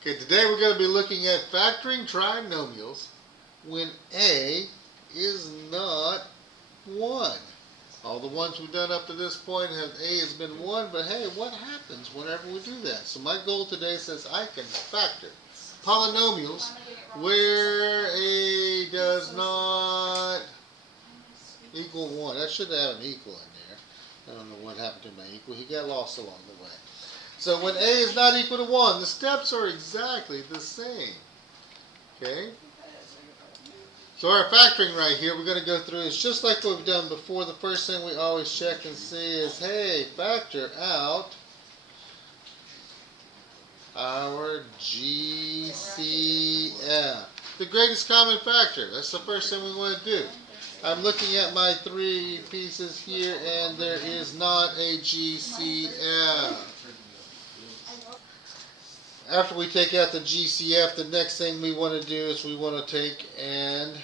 Okay, today we're going to be looking at factoring trinomials when A is not 1. All the ones we've done up to this point have A has been 1, but hey, what happens whenever we do that? So my goal today says I can factor polynomials where A does not equal 1. I should have an equal in there. I don't know what happened to my equal. He got lost along the way. So when A is not equal to 1, the steps are exactly the same. Okay? So our factoring right here, we're going to go through, it's just like what we've done before. The first thing we always check and see is, hey, factor out our GCF. The greatest common factor. That's the first thing we want to do. I'm looking at my 3 pieces here, and there is not a GCF. After we take out the GCF, the next thing we want to do is we want to take and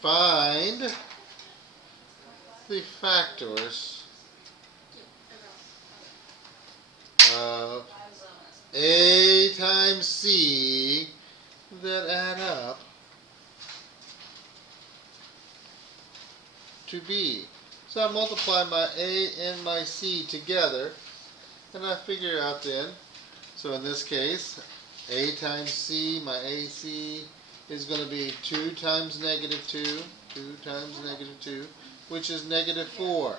find the factors of A times C that add up to B. So I multiply my A and my C together, and I figure out then, so in this case, A times C, my AC, is going to be 2 times negative 2, 2 times negative 2, which is negative 4.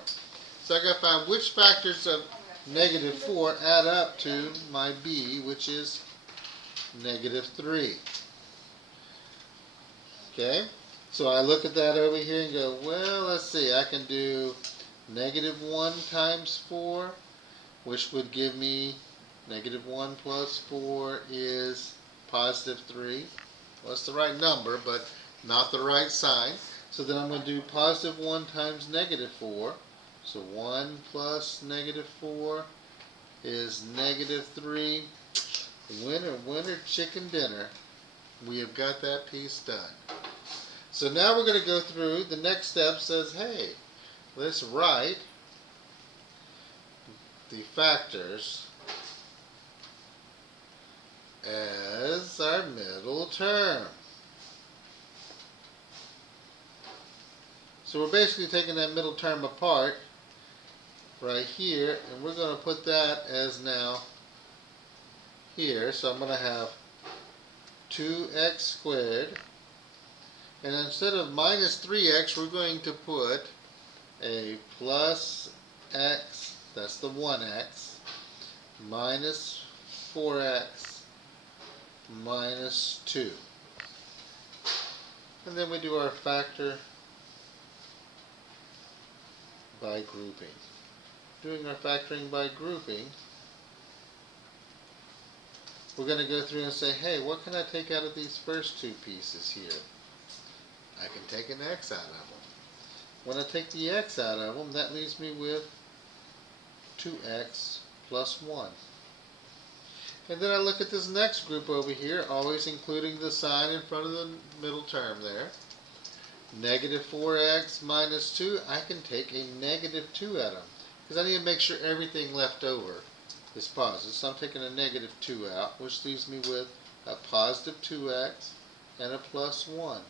So I got to find which factors of negative 4 add up to my B, which is negative 3. Okay? So I look at that over here and go, well, let's see, I can do negative 1 times 4, which would give me negative 1 plus 4 is positive 3. Well, it's the right number, but not the right sign. So then I'm going to do positive 1 times negative 4. So 1 plus negative 4 is negative 3. Winner, winner, chicken dinner. We have got that piece done. So now we're going to go through. The next step says, hey, let's write the factors as our middle term. So we're basically taking that middle term apart right here, and we're going to put that as now here. So I'm going to have 2x squared, and instead of minus 3x, we're going to put a plus x, that's the 1x, minus 4x minus 2. And then we do our factor by grouping. Doing our factoring by grouping, we're going to go through and say, hey, what can I take out of these first 2 pieces here? I can take an x out of them. When I take the x out of them, that leaves me with 2x plus 1. And then I look at this next group over here, always including the sign in front of the middle term there. Negative 4x minus 2, I can take a negative 2 out of them, because I need to make sure everything left over is positive. So I'm taking a negative 2 out, which leaves me with a positive 2x and a plus 1.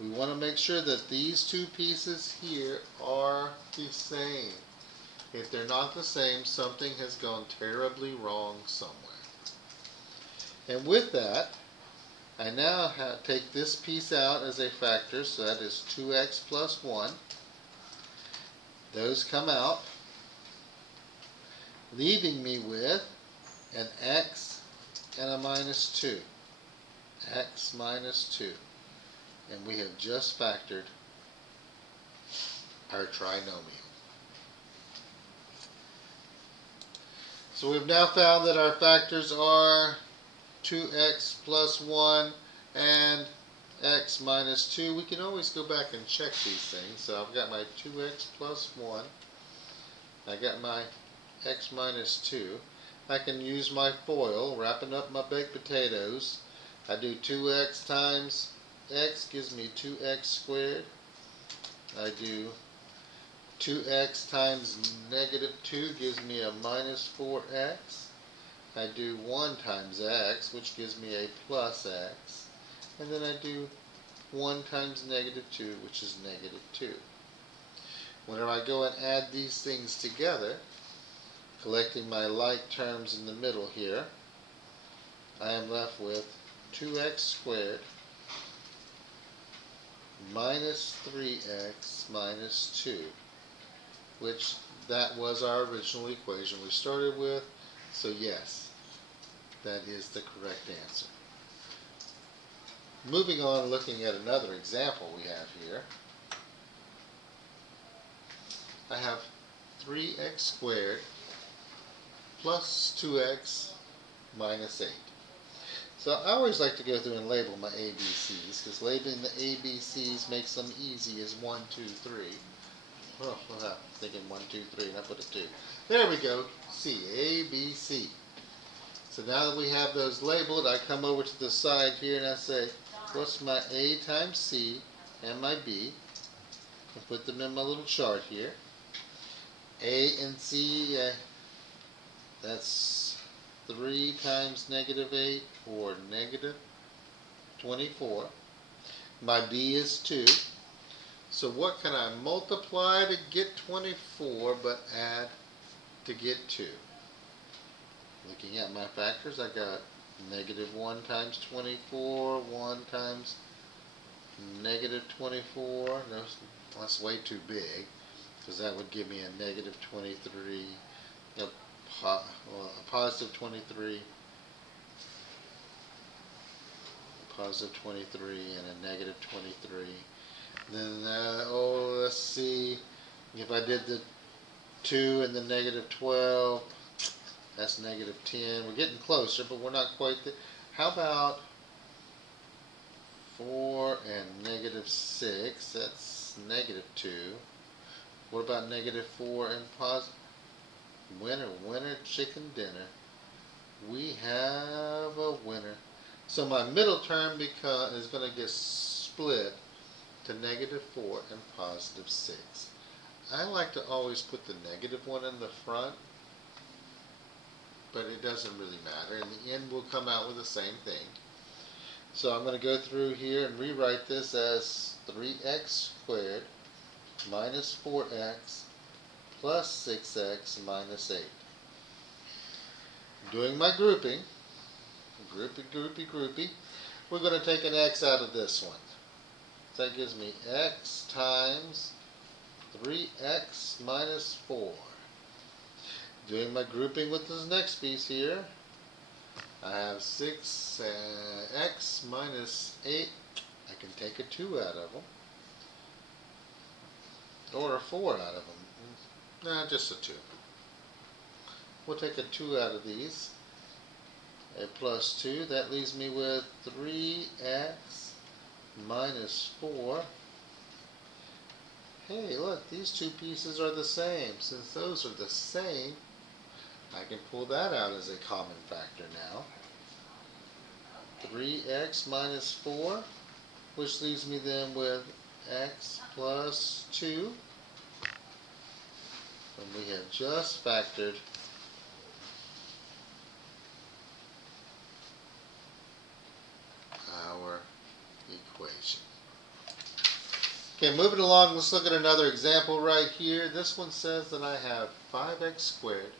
We want to make sure that these 2 pieces here are the same. If they're not the same, something has gone terribly wrong somewhere. And with that, I now take this piece out as a factor, so that is 2x plus 1. Those come out, leaving me with an x and a minus 2. X minus 2. And we have just factored our trinomial. So we've now found that our factors are 2x plus 1 and x minus 2. We can always go back and check these things. So I've got my 2x plus 1. I got my x minus 2. I can use my foil, wrapping up my baked potatoes. I do 2x times x gives me 2x squared. I do 2x times negative 2 gives me a minus 4x. I do 1 times x, which gives me a plus x. And then I do 1 times negative 2, which is negative 2. Whenever I go and add these things together, collecting my like terms in the middle here, I am left with 2x squared minus 3x minus 2, which that was our original equation we started with. So yes, that is the correct answer. Moving on, looking at another example we have here. I have 3x squared plus 2x minus 8. So I always like to go through and label my ABCs, because labeling the ABCs makes them easy as 1, 2, 3. Oh, I'm thinking 1, 2, 3, and I put a 2. There we go, C, A, B, C. So now that we have those labeled, I come over to the side here and I say, what's my A times C and my B? I put them in my little chart here. A and C, that's 3 times negative 8, or negative 24. My B is 2. So what can I multiply to get 24 but add to get 2? Looking at my factors, I got negative 1 times 24, 1 times negative 24. No, that's way too big, because that would give me a negative 23, a positive 23, a positive 23, and a negative 23. Then, let's see, if I did the 2 and the negative 12, that's negative 10. We're getting closer, but we're not quite there. How about 4 and negative 6? That's negative 2. What about negative 4 and positive? Winner, winner, chicken dinner. We have a winner. So my middle term is going to get split to negative 4 and positive 6. I like to always put the negative one in the front, but it doesn't really matter. In the end, we'll come out with the same thing. So I'm going to go through here and rewrite this as 3x squared minus 4x plus 6x minus 8. Doing my grouping, groupy, we're going to take an x out of this one. So that gives me x times 3x minus 4. Doing my grouping with this next piece here, I have 6x minus 8. I can take a 2 out of them, or a 4 out of them. Nah, just a 2. We'll take a 2 out of these. A plus 2. That leaves me with 3x minus 4. Hey, look, these two pieces are the same. Since those are the same, I can pull that out as a common factor now. 3x minus 4, which leaves me then with x plus 2. And we have just factored our equation. Okay, moving along, let's look at another example right here. This one says that I have 5x squared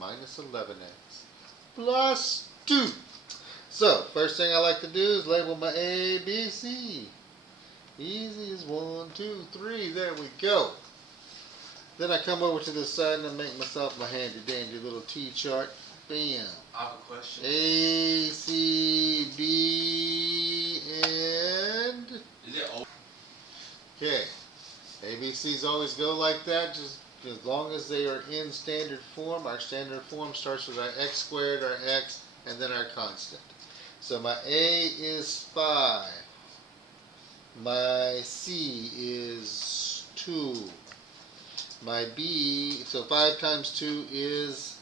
minus 11x plus 2. So, first thing I like to do is label my A, B, C. Easy as 1, 2, 3. There we go. Then I come over to the side and I make myself my handy dandy little T-chart. Bam. I have a question. A, C, B, and... Is it O? Okay. ABCs always go like that, just as long as they are in standard form. Our standard form starts with our x squared, our x, and then our constant. So my A is 5. My C is 2. My B, so 5 times 2 is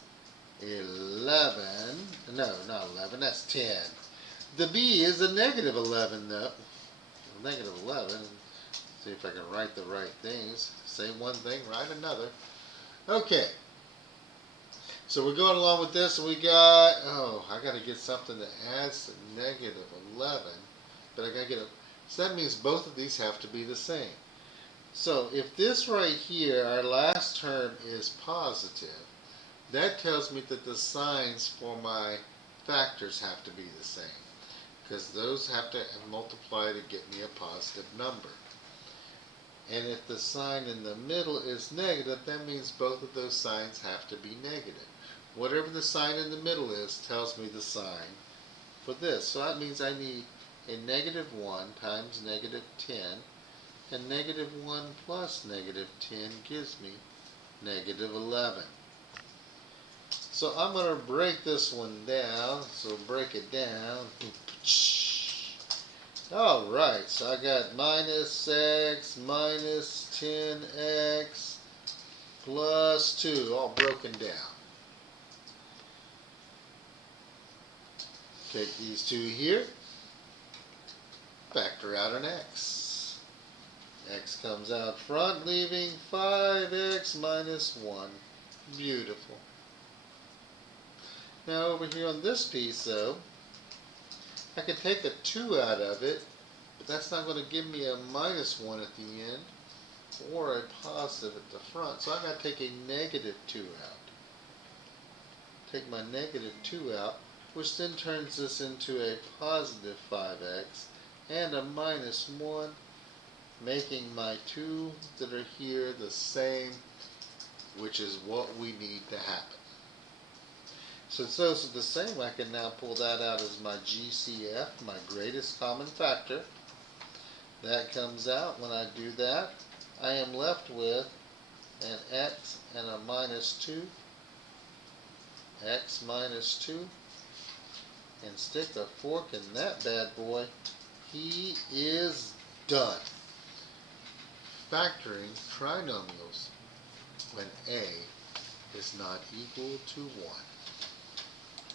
11. No, not 11, that's 10. The B is a negative 11, though. Negative 11. See if I can write the right things. Say one thing, write another. Okay. So we're going along with this, and we got, I got to get something that adds to negative 11, but I got to get a, so that means both of these have to be the same. So if this right here, our last term, is positive, that tells me that the signs for my factors have to be the same, because those have to multiply to get me a positive number. And if the sign in the middle is negative, that means both of those signs have to be negative. Whatever the sign in the middle is tells me the sign for this. So that means I need a negative 1 times negative 10, and negative 1 plus negative 10 gives me negative 11. So I'm going to break this one down. So break it down. Alright, so I got minus x minus 10x plus 2, all broken down. Take these two here, factor out an x. X comes out front, leaving 5x minus 1. Beautiful. Now over here on this piece, though, I can take a 2 out of it, but that's not going to give me a minus 1 at the end or a positive at the front. So I've got to take a negative 2 out. Take my negative 2 out, which then turns this into a positive 5x and a minus 1, making my 2 that are here the same, which is what we need to happen. So since those are the same, I can now pull that out as my GCF, my greatest common factor. That comes out. When I do that, I am left with an x and a minus 2, x minus 2, and stick a fork in that bad boy. He is done. Factoring trinomials when a is not equal to 1.